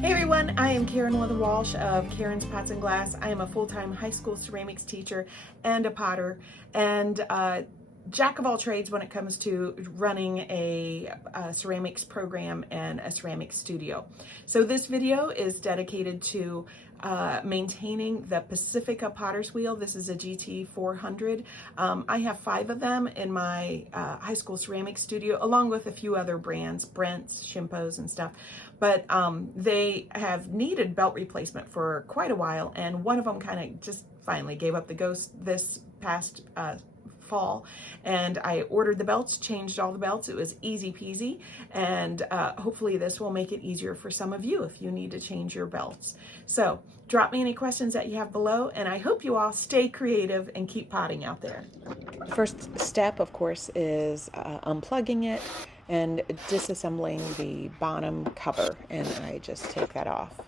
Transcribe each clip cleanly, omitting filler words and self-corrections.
Hey everyone, I am Karen Walsh of Karen's Pots and Glass. I am a full-time high school ceramics teacher and a potter, and jack of all trades when it comes to running a ceramics program and a ceramics studio. So this video is dedicated to maintaining the Pacifica potter's wheel. This is a GT 400. I have 5 of them in my high school ceramics studio, along with a few other brands, Brent's, Shimpo's, and stuff. But they have needed belt replacement for quite a while, and one of them kind of just finally gave up the ghost this past fall, and I ordered the belts, changed all the belts. It was easy peasy, and hopefully this will make it easier for some of you if you need to change your belts. So drop me any questions that you have below, and I hope you all stay creative and keep potting out there. The first step, of course, is unplugging it and disassembling the bottom cover, and I just take that off.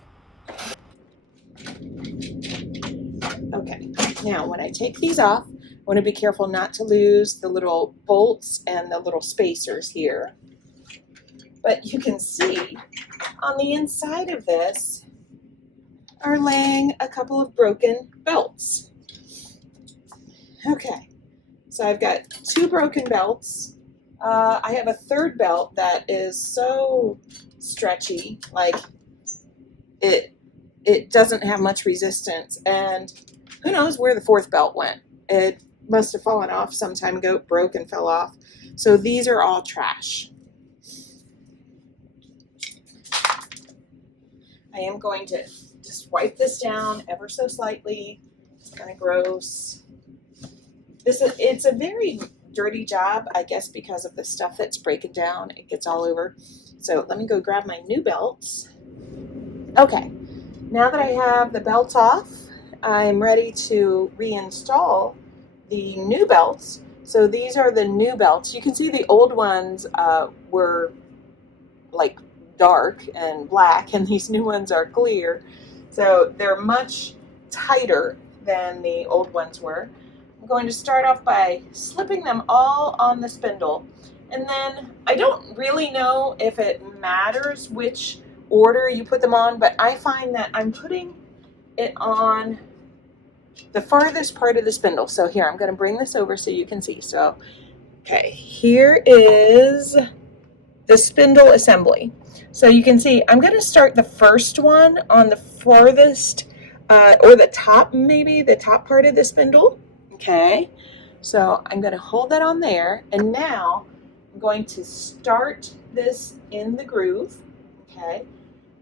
Okay, now when I take these off, I want to be careful not to lose the little bolts and the little spacers here. But you can see on the inside of this are laying a couple of broken belts. Okay, so I've got 2 broken belts. I have a 3rd belt that is so stretchy, like it doesn't have much resistance, and who knows where the 4th belt went. It must have fallen off some time ago, broke and fell off. So these are all trash. I am going to just wipe this down ever so slightly. It's kind of gross. It's a very dirty job, I guess, because of the stuff that's breaking down. It gets all over. So let me go grab my new belts. Okay, now that I have the belts off, I'm ready to reinstall the new belts. So these are the new belts. You can see the old ones were like dark and black, and these new ones are clear. So they're much tighter than the old ones were. I'm going to start off by slipping them all on the spindle, and then I don't really know if it matters which order you put them on, but I find that I'm putting it on the farthest part of the spindle. So here, I'm going to bring this over so you can see. So, okay, here is the spindle assembly. So you can see I'm going to start the first one on the farthest, or the top, maybe the top part of the spindle. Okay, so I'm going to hold that on there, and now I'm going to start this in the groove. Okay,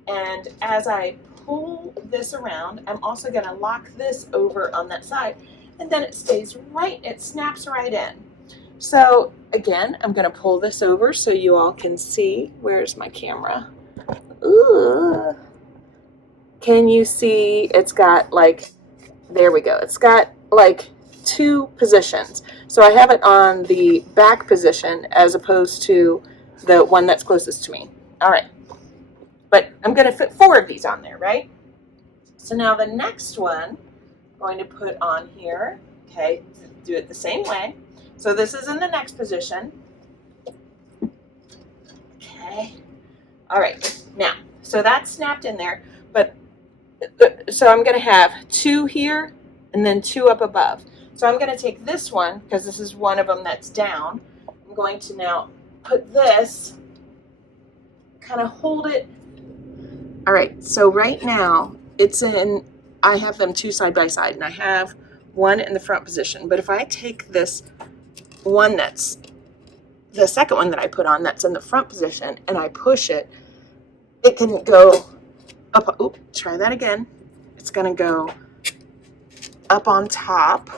and as I pull this around, I'm also going to lock this over on that side, and then it stays right, it snaps right in. So again, I'm going to pull this over so you all can see. Where's my camera? Ooh. Can you see it's got like, there we go. It's got like 2 positions. So I have it on the back position as opposed to the one that's closest to me. All right. But I'm going to fit 4 of these on there, right? So now the next one, I'm going to put on here. Okay, do it the same way. So this is in the next position. Okay. All right. Now, so that's snapped in there. But so I'm going to have 2 here and then 2 up above. So I'm going to take this one, because this is one of them that's down. I'm going to now put this, kind of hold it. All right, so right now it's in, I have them 2 side by side, and I have one in the front position. But if I take this one that's the second one that I put on that's in the front position, and I push it, it can go up. Oop, try that again. It's going to go up on top.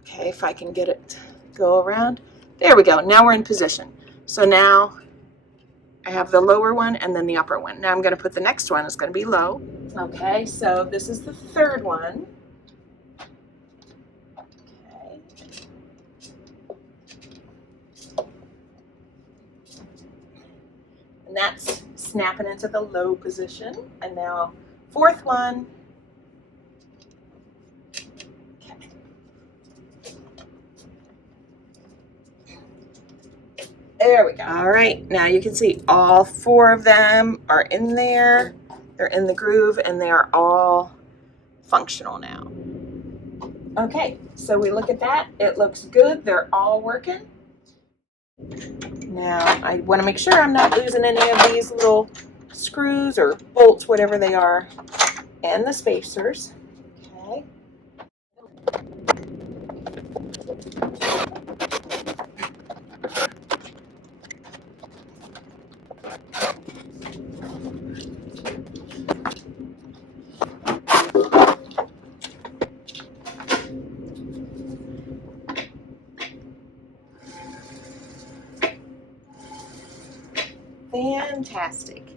Okay, if I can get it to go around. There we go. Now we're in position. So now I have the lower one and then the upper one. Now I'm going to put the next one. It's going to be low. Okay, so this is the 3rd one. Okay. And that's snapping into the low position. And now 4th one. Okay. There we go. All right, now you can see all 4 of them are in there. They're in the groove and they are all functional now. Okay, so we look at that. It looks good. They're all working. Now I want to make sure I'm not losing any of these little screws or bolts, whatever they are, and the spacers. Okay. Fantastic.